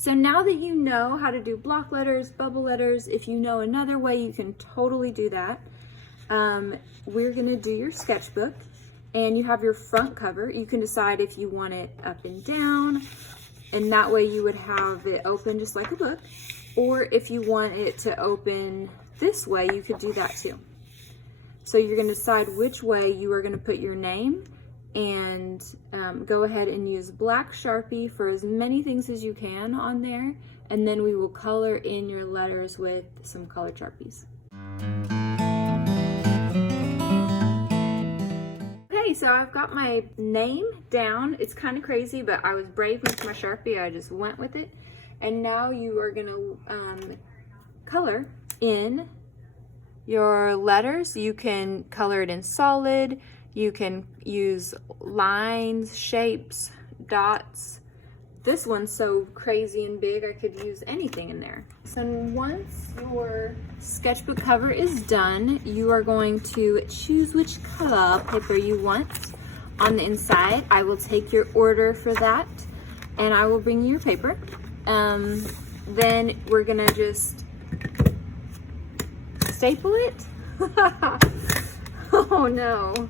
So now that you know how to do block letters, bubble letters, if you know another way, you can totally do that. We're gonna do your sketchbook, and you have your front cover. You can decide if you want it up and down, and that way you would have it open just like a book. Or if you want it to open this way, you could do that too. So you're gonna decide which way you are gonna put your name, and go ahead and use black Sharpie for as many things as you can on there, and then we will color in your letters with some colored Sharpies. Okay, so I've got my name down. It's kind of crazy, but I was brave with my Sharpie. I just went with it. And now you are gonna color in your letters. You can color it in solid. You can use lines, shapes, dots. This one's so crazy and big, I could use anything in there. So once your sketchbook cover is done, you are going to choose which color paper you want on the inside. I will take your order for that, and I will bring you your paper. Then we're gonna just staple it. Oh no.